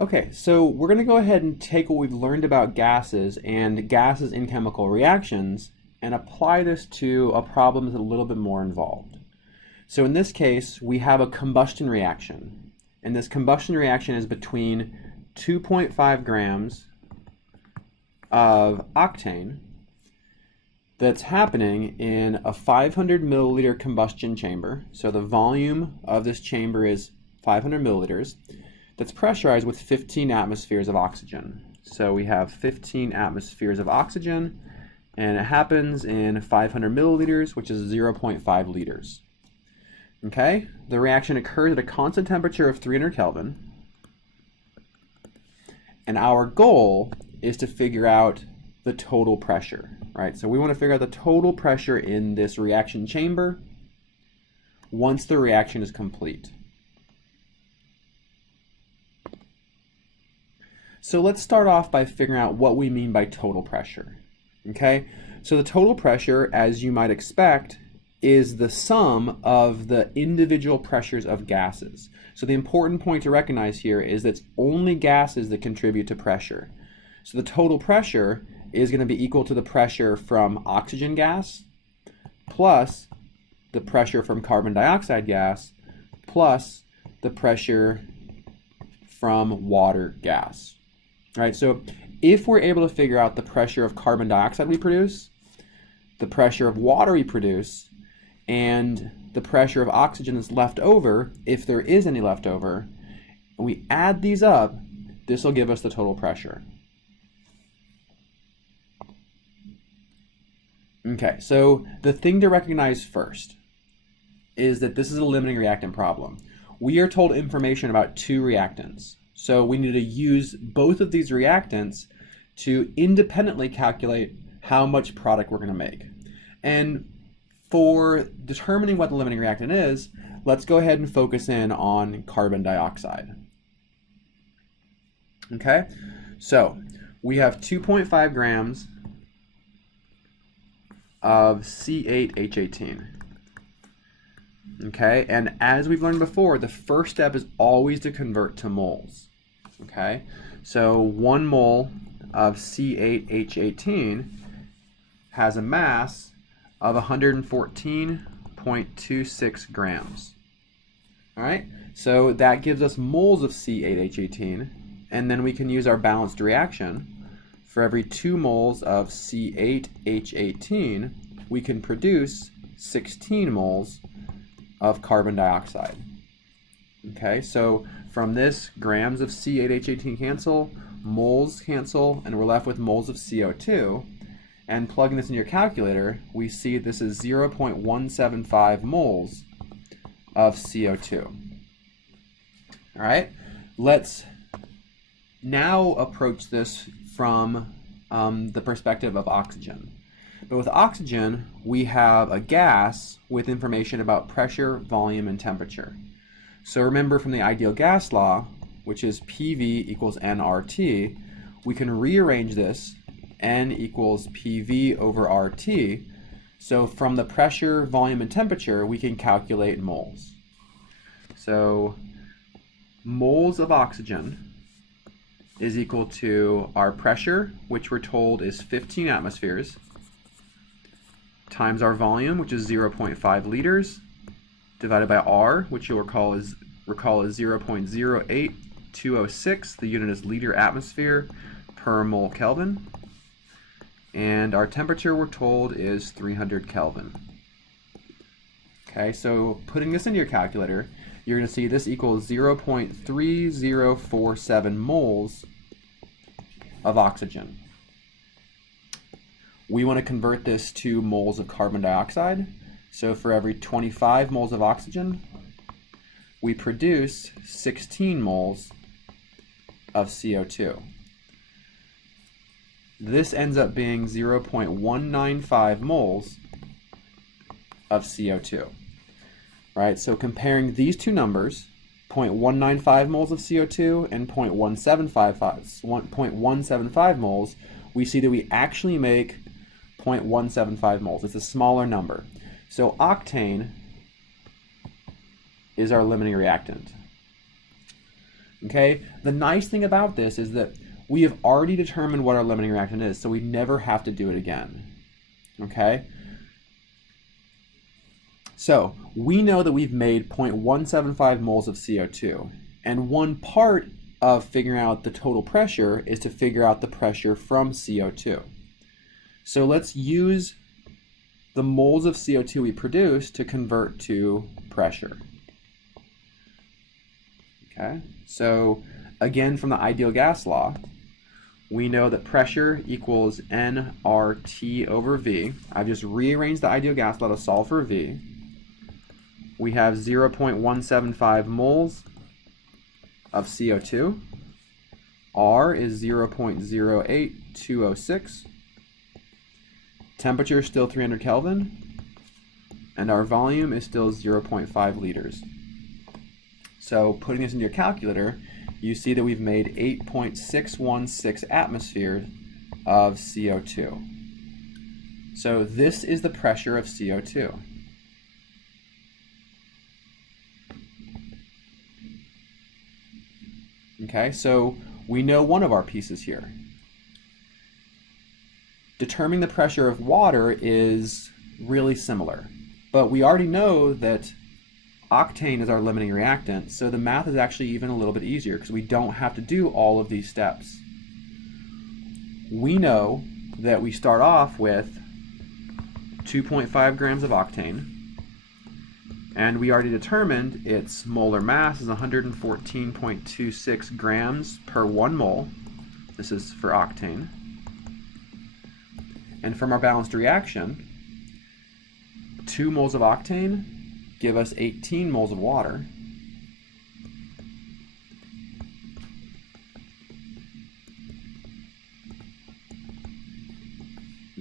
Okay, so we're going to go ahead and take what we've learned about gases and gases in chemical reactions and apply this to a problem that's a little bit more involved. So in this case, we have a combustion reaction, and this combustion reaction is between 2.5 grams of octane that's happening in a 500 milliliter combustion chamber. So the volume of this chamber is 500 milliliters. That's pressurized with 15 atmospheres of oxygen. So we have 15 atmospheres of oxygen, and it happens in 500 milliliters, which is 0.5 liters. Okay, the reaction occurs at a constant temperature of 300 Kelvin, and our goal is to figure out the total pressure, right? So we want to figure out the total pressure in this reaction chamber once the reaction is complete. So let's start off by figuring out what we mean by total pressure. Okay, so the total pressure, as you might expect, is the sum of the individual pressures of gases. So the important point to recognize here is that it's only gases that contribute to pressure. So the total pressure is going to be equal to the pressure from oxygen gas plus the pressure from carbon dioxide gas plus the pressure from water gas. All right, so if we're able to figure out the pressure of carbon dioxide we produce, the pressure of water we produce, and the pressure of oxygen that's left over, if there is any left over, and we add these up, this will give us the total pressure. Okay, so the thing to recognize first is that this is a limiting reactant problem. We are told information about two reactants. So we need to use both of these reactants to independently calculate how much product we're going to make. And for determining what the limiting reactant is, let's go ahead and focus in on carbon dioxide. Okay, so we have 2.5 grams of C8H18. Okay, and as we've learned before, the first step is always to convert to moles. Okay, so 1 mole of C8H18 has a mass of 114.26 grams. All right, so that gives us moles of C8H18, and then we can use our balanced reaction. For every 2 moles of C8H18, we can produce 16 moles of carbon dioxide. Okay, so from this, grams of C8H18 cancel, moles cancel, and we're left with moles of CO2. And plugging this in your calculator, we see this is 0.175 moles of CO2. All right, let's now approach this from the perspective of oxygen. But with oxygen, we have a gas with information about pressure, volume, and temperature. So remember from the ideal gas law, which is PV equals nRT, we can rearrange this, N equals PV over RT. So from the pressure, volume, and temperature, we can calculate moles. So moles of oxygen is equal to our pressure, which we're told is 15 atmospheres, times our volume, which is 0.5 liters, divided by R, which you'll recall is 0.08206. The unit is liter atmosphere per mole Kelvin. And our temperature, we're told, is 300 Kelvin. Okay, so putting this into your calculator, you're going to see this equals 0.3047 moles of oxygen. We want to convert this to moles of carbon dioxide. So for every 25 moles of oxygen, we produce 16 moles of CO2. This ends up being 0.195 moles of CO2. Right, so comparing these two numbers, 0.195 moles of CO2 and 0.175 moles, we see that we actually make 0.175 moles. It's a smaller number. So octane is our limiting reactant. Okay, the nice thing about this is that we have already determined what our limiting reactant is, so we never have to do it again. Okay? So we know that we've made 0.175 moles of CO2, and one part of figuring out the total pressure is to figure out the pressure from CO2. So let's use the moles of CO2 we produce to convert to pressure. Okay, so again, from the ideal gas law, we know that pressure equals nRT over V. I've just rearranged the ideal gas law to solve for V. We have 0.175 moles of CO2. R is 0.08206. Temperature is still 300 Kelvin. And our volume is still 0.5 liters. So putting this in your calculator, you see that we've made 8.616 atmospheres of CO2. So this is the pressure of CO2. Okay, so we know one of our pieces here. Determining the pressure of water is really similar, but we already know that octane is our limiting reactant, so the math is actually even a little bit easier because we don't have to do all of these steps. We know that we start off with 2.5 grams of octane, and we already determined its molar mass is 114.26 grams per 1 mole. This is for octane. And from our balanced reaction, 2 moles of octane give us 18 moles of water.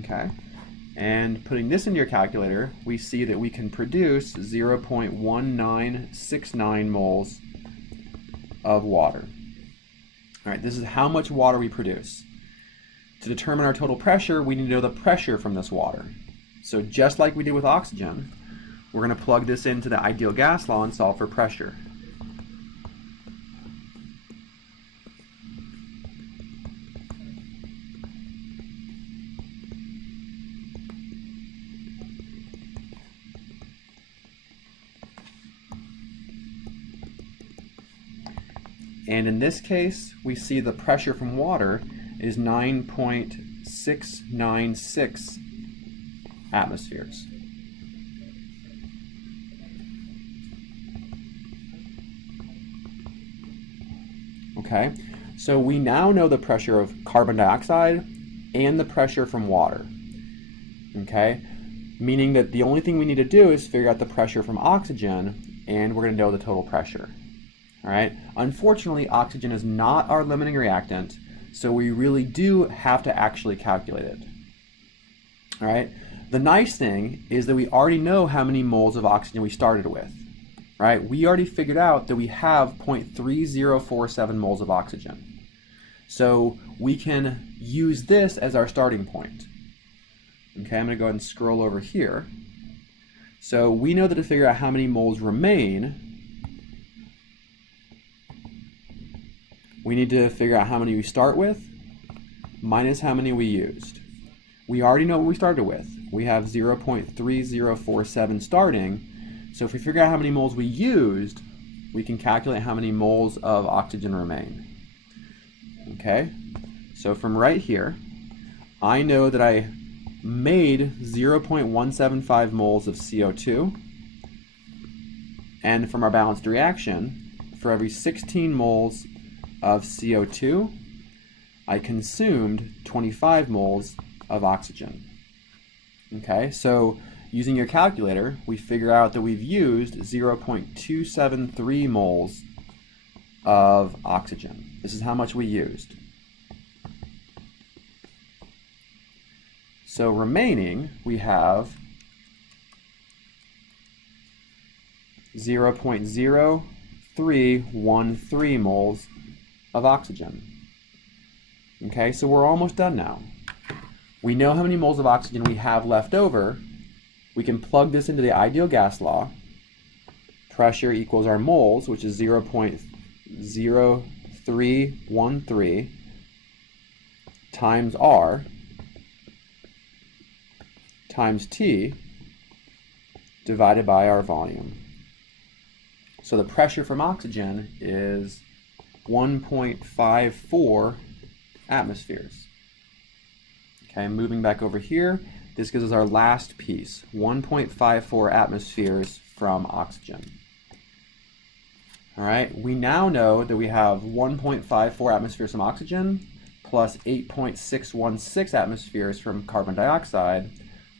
Okay, and putting this into your calculator, we see that we can produce 0.1969 moles of water. All right, this is how much water we produce. To determine our total pressure, we need to know the pressure from this water. So just like we did with oxygen, we're going to plug this into the ideal gas law and solve for pressure. And in this case, we see the pressure from water is 9.696 atmospheres. Okay, so we now know the pressure of carbon dioxide and the pressure from water. Okay, meaning that the only thing we need to do is figure out the pressure from oxygen, and we're going to know the total pressure. All right, unfortunately, oxygen is not our limiting reactant, so we really do have to actually calculate it. All right, the nice thing is that we already know how many moles of oxygen we started with. Right, we already figured out that we have 0.3047 moles of oxygen. So we can use this as our starting point. Okay, I'm going to go ahead and scroll over here. So we know that to figure out how many moles remain, we need to figure out how many we start with minus how many we used. We already know what we started with. We have 0.3047 starting. So if we figure out how many moles we used, we can calculate how many moles of oxygen remain. Okay, so from right here, I know that I made 0.175 moles of CO2, and from our balanced reaction, for every 16 moles of CO2, I consumed 25 moles of oxygen. Okay, so using your calculator, we figure out that we've used 0.273 moles of oxygen. This is how much we used. So remaining, we have 0.0313 moles of oxygen. Okay, so we're almost done now. We know how many moles of oxygen we have left over. We can plug this into the ideal gas law. Pressure equals our moles, which is 0.08206 0.0313 times R times T divided by our volume. So the pressure from oxygen is 1.54 atmospheres. Okay, moving back over here, this gives us our last piece, 1.54 atmospheres from oxygen. All right, we now know that we have 1.54 atmospheres from oxygen plus 8.616 atmospheres from carbon dioxide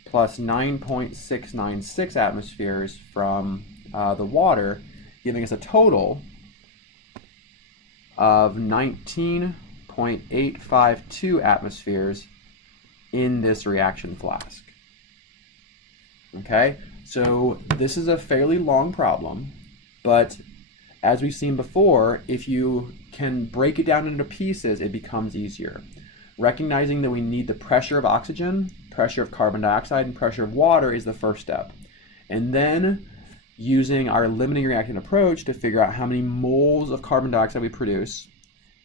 plus 9.696 atmospheres from the water, giving us a total of 19.852 atmospheres in this reaction flask. Okay, so this is a fairly long problem, but as we've seen before, if you can break it down into pieces, it becomes easier. Recognizing that we need the pressure of oxygen, pressure of carbon dioxide, and pressure of water is the first step. And then using our limiting reactant approach to figure out how many moles of carbon dioxide we produce,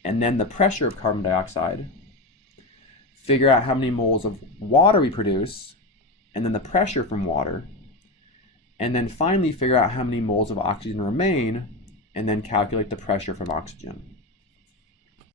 and then the pressure of carbon dioxide, figure out how many moles of water we produce, and then the pressure from water, and then finally figure out how many moles of oxygen remain, and then calculate the pressure from oxygen.